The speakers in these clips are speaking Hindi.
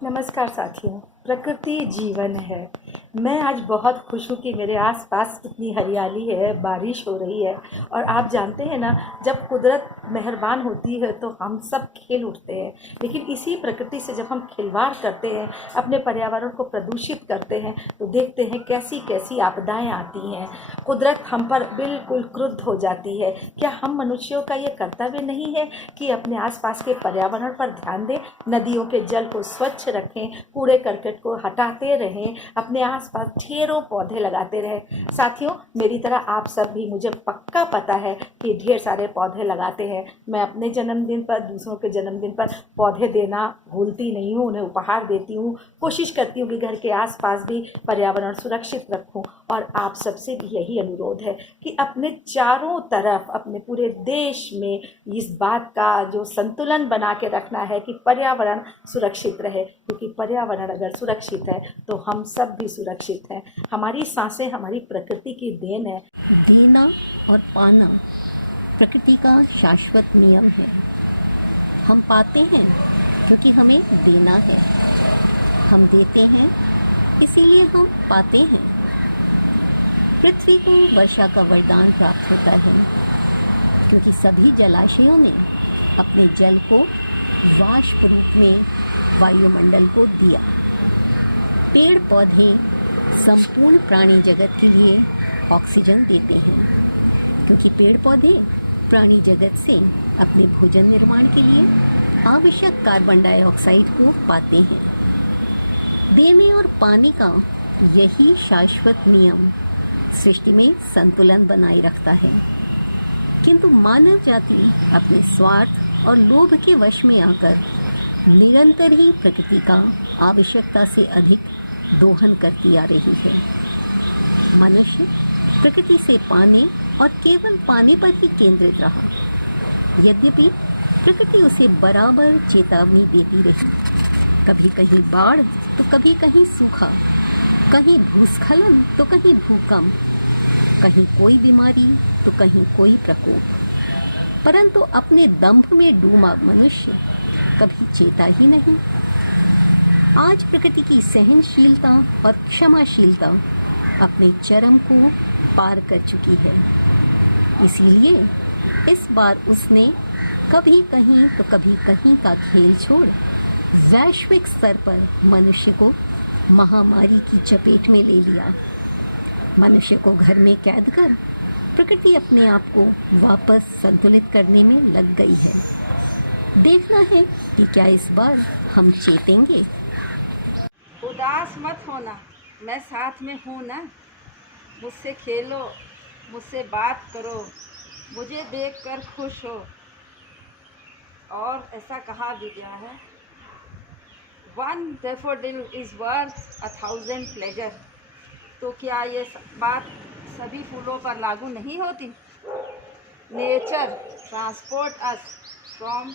नमस्कार साथियों। प्रकृति जीवन है। मैं आज बहुत खुश हूँ कि मेरे आसपास इतनी हरियाली है, बारिश हो रही है। और आप जानते हैं ना, जब कुदरत मेहरबान होती है तो हम सब खेल उठते हैं। लेकिन इसी प्रकृति से जब हम खिलवाड़ करते हैं, अपने पर्यावरण को प्रदूषित करते हैं, तो देखते हैं कैसी कैसी आपदाएं आती हैं। कुदरत हम पर बिल्कुल क्रुद्ध हो जाती है। क्या हम मनुष्यों का ये कर्तव्य नहीं है कि अपने आसपास के पर्यावरण पर ध्यान दें, नदियों के जल को स्वच्छ रखें, कूड़े करकट को हटाते रहें, अपने आसपास ढेरों पौधे लगाते रहें। साथियों, मेरी तरह आप सब भी, मुझे पक्का पता है कि ढेर सारे पौधे लगाते हैं। मैं अपने जन्मदिन पर, दूसरों के जन्मदिन पर पौधे देना भूलती नहीं हूँ, उन्हें उपहार देती हूँ। कोशिश करती हूँ कि घर के आसपास भी पर्यावरण सुरक्षित रखूँ। और आप सबसे भी यही अनुरोध है कि अपने चारों तरफ, अपने पूरे देश में इस बात का जो संतुलन बना के रखना है कि पर्यावरण सुरक्षित रहे, क्योंकि पर्यावरण अगर सुरक्षित है तो हम सब भी सुरक्षित हैं। हमारी सांसें हमारी प्रकृति की देन है। देना और पाना प्रकृति का शाश्वत नियम है। हम पाते हैं क्योंकि हमें देना है, हम देते हैं इसीलिए हम पाते हैं। पृथ्वी को वर्षा का वरदान प्राप्त होता है क्योंकि सभी जलाशयों ने अपने जल को वाष्प रूप में वायुमंडल को दिया। पेड़ पौधे संपूर्ण प्राणी जगत के लिए ऑक्सीजन देते हैं क्योंकि पेड़ पौधे प्राणी जगत से अपने भोजन निर्माण के लिए आवश्यक कार्बन डाइऑक्साइड को पाते हैं। देने और पानी का यही शाश्वत नियम सृष्टि में संतुलन बनाए रखता है। किंतु मानव जाति अपने स्वार्थ और लोभ के वश में आकर निरंतर ही प्रकृति का आवश्यकता से अधिक दोहन करती आ रही है। मनुष्य प्रकृति से पाने और केवल पाने पर ही केंद्रित रहा, यद्यपि प्रकृति उसे बराबर चेतावनी देती रही। कभी कहीं बाढ़ तो कभी कहीं सूखा, कहीं भूस्खलन तो कहीं भूकंप, कहीं कोई बीमारी तो कहीं कोई प्रकोप। परंतु अपने दंभ में डूबा मनुष्य कभी चेता ही नहीं। आज प्रकृति की सहनशीलता और क्षमाशीलता अपने चरम को पार कर चुकी है। इसीलिए इस बार उसने कभी कहीं तो कभी कहीं का खेल छोड़ वैश्विक स्तर पर मनुष्य को महामारी की चपेट में ले लिया। मनुष्य को घर में कैद कर प्रकृति अपने आप को वापस संतुलित करने में लग गई है। देखना है कि क्या इस बार हम चेतेंगे। उदास मत होना, मैं साथ में हूँ ना। मुझसे खेलो, मुझसे बात करो, मुझे देखकर खुश हो। और ऐसा कहा भी गया है, one daffodil is worth 1,000 pleasure. तो क्या ये बात सभी फूलों पर लागू नहीं होती? Nature transport us from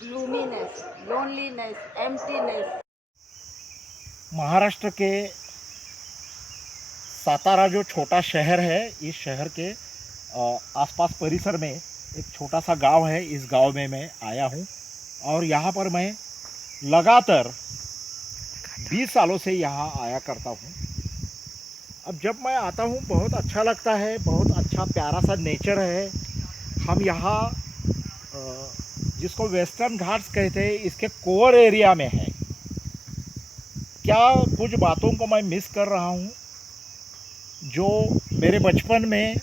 gloominess, loneliness, emptiness. Maharashtra के सातारा जो छोटा शहर है, इस शहर के आसपास परिसर में एक छोटा सा गांव है। इस गांव में मैं आया हूं और यहाँ पर मैं लगातार 20 सालों से यहाँ आया करता हूँ। अब जब मैं आता हूँ बहुत अच्छा लगता है, बहुत अच्छा प्यारा सा नेचर है। हम यहाँ जिसको वेस्टर्न घाट्स कहते हैं, इसके कोर एरिया में है। क्या कुछ बातों को मैं मिस कर रहा हूँ जो मेरे बचपन में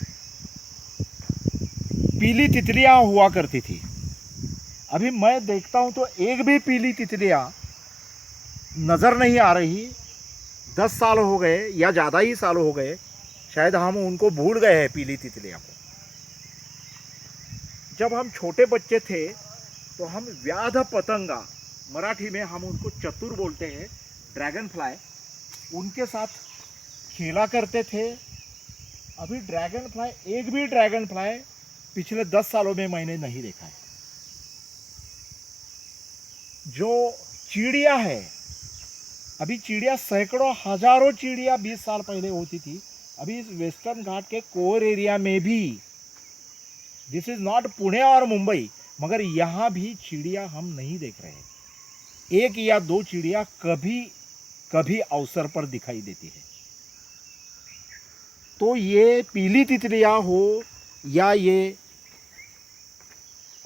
पीली तितलियाँ हुआ करती थी। अभी मैं देखता हूँ तो एक भी पीली तितलियाँ नज़र नहीं आ रही। 10 साल हो गए या ज़्यादा ही साल हो गए, शायद हम उनको भूल गए हैं पीली तितलियाँ को। जब हम छोटे बच्चे थे तो हम व्याध पतंगा, मराठी में हम उनको चतुर बोलते हैं, ड्रैगन फ्लाई, उनके साथ खेला करते थे। अभी ड्रैगन फ्लाई, एक भी ड्रैगन फ्लाई पिछले 10 सालों में मैंने नहीं देखा है। जो चिड़िया है, अभी चिड़िया सैकड़ों हजारों चिड़िया 20 साल पहले होती थी। अभी इस वेस्टर्न घाट के कोर एरिया में भी, दिस इज नॉट पुणे और मुंबई, मगर यहाँ भी चिड़िया हम नहीं देख रहे। एक या दो चिड़िया कभी कभी अवसर पर दिखाई देती है। तो ये पीली तितलियां हो या ये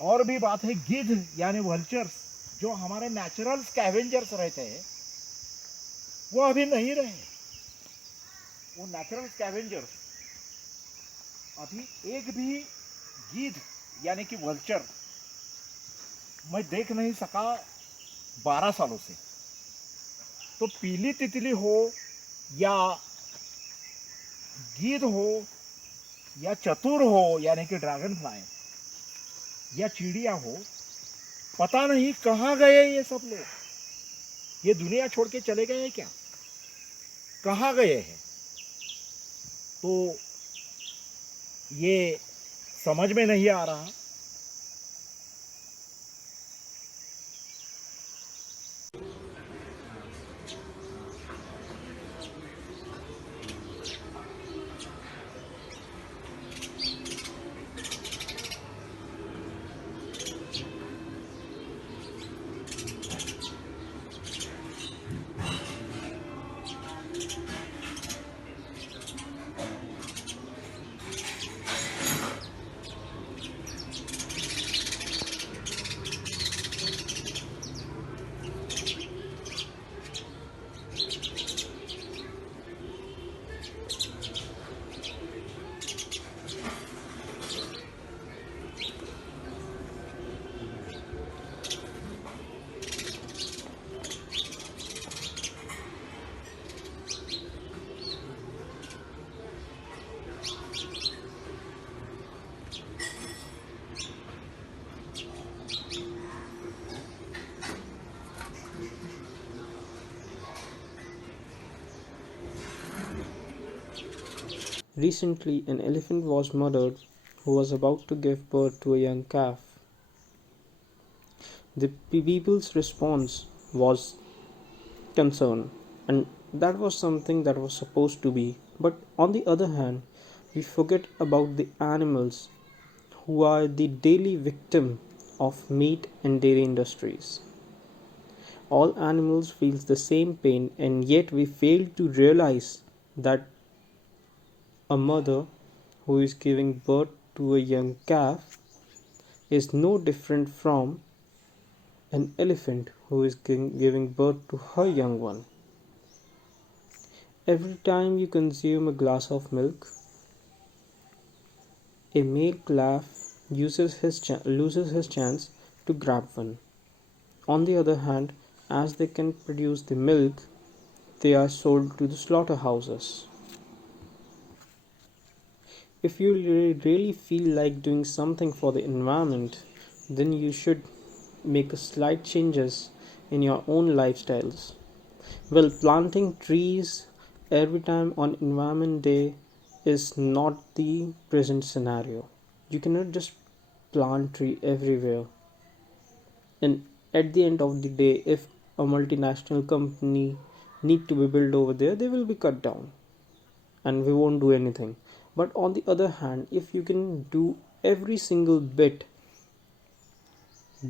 और भी बात है, गिद्ध यानी वल्चर्स जो हमारे नेचुरल स्कैवेंजर्स रहते हैं वो अभी नहीं रहे। वो नेचुरल स्कैवेंजर्स अभी एक भी गिद्ध यानी कि वल्चर मैं देख नहीं सका 12 सालों से। तो पीली तितली हो या गिद्ध हो या चतुर हो यानी कि ड्रैगन फ्लाई या चिड़िया हो, पता नहीं कहाँ गए ये सब लोग। ये दुनिया छोड़ के चले गए हैं क्या, कहाँ गए हैं? तो ये समझ में नहीं आ रहा। Recently, an elephant was murdered who was about to give birth to a young calf. The people's response was concern, and that was something that was supposed to be. But on the other hand, we forget about the animals who are the daily victim of meat and dairy industries. All animals feel the same pain, and yet we fail to realize that a mother who is giving birth to a young calf is no different from an elephant who is giving birth to her young one. Every time you consume a glass of milk, a male calf loses his chance to grab one. On the other hand, as they can produce the milk, they are sold to the slaughterhouses. If you really feel like doing something for the environment, then you should make a slight changes in your own lifestyles. Well, planting trees every time on Environment Day is not the present scenario. You cannot just plant tree everywhere. And at the end of the day, if a multinational company need to be built over there, they will be cut down and we won't do anything. But on the other hand, if you can do every single bit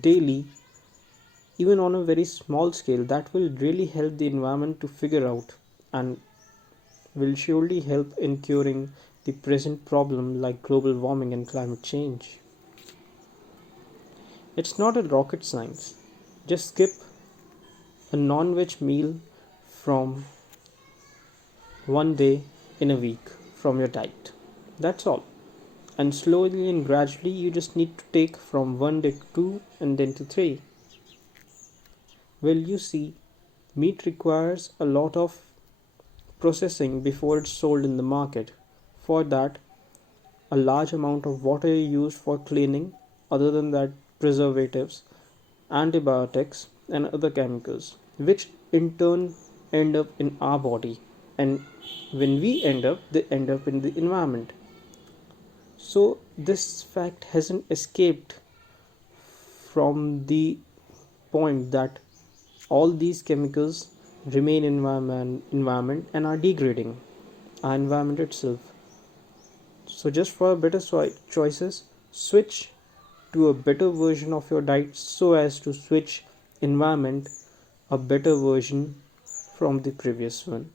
daily, even on a very small scale, that will really help the environment to figure out and will surely help in curing the present problem like global warming and climate change. It's not a rocket science. Just skip a non-veg meal from one day in a week from your diet. That's all. And slowly and gradually, you just need to take from one day to two and then to three. Well, you see, meat requires a lot of processing before it's sold in the market. For that, a large amount of water is used for cleaning, other than that, preservatives, antibiotics, and other chemicals, which in turn end up in our body. And when we end up, they end up in the environment. So, this fact hasn't escaped from the point that all these chemicals remain in environment and are degrading our environment itself. So just for better choices, switch to a better version of your diet so as to switch environment a better version from the previous one.